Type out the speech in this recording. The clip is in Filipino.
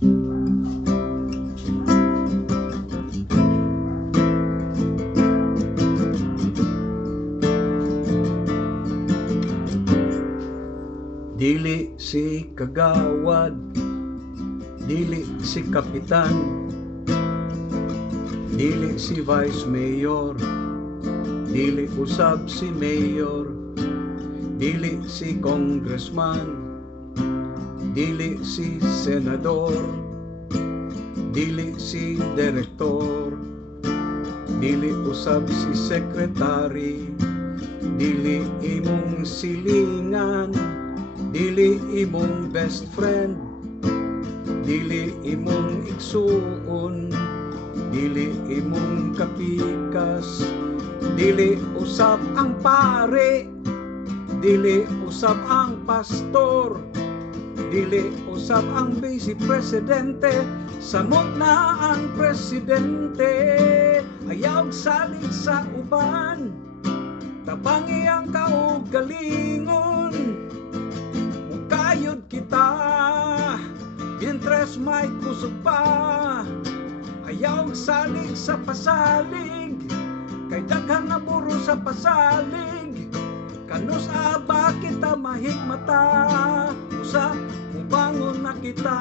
Dili si kagawad, dili si kapitan, dili si vice mayor, dili usab si mayor, dili si congressman, dili si senador, dili si direktor, dili usab si secretary, dili imong silingan, dili imong best friend, dili imong igsuon, dili imong kapikas, dili usab ang pare, dili usab ang pastor, dili usab ang vice presidente, samot na ang presidente. Ayaw salig sa uban, tabangi ang kaugalingon, kayod kita, mientras may kusog pa. Ayaw salig sa pasalig, kay daghan na buro sa pasalig. Kanus aba kita mahigmata, usa mubangon na kita.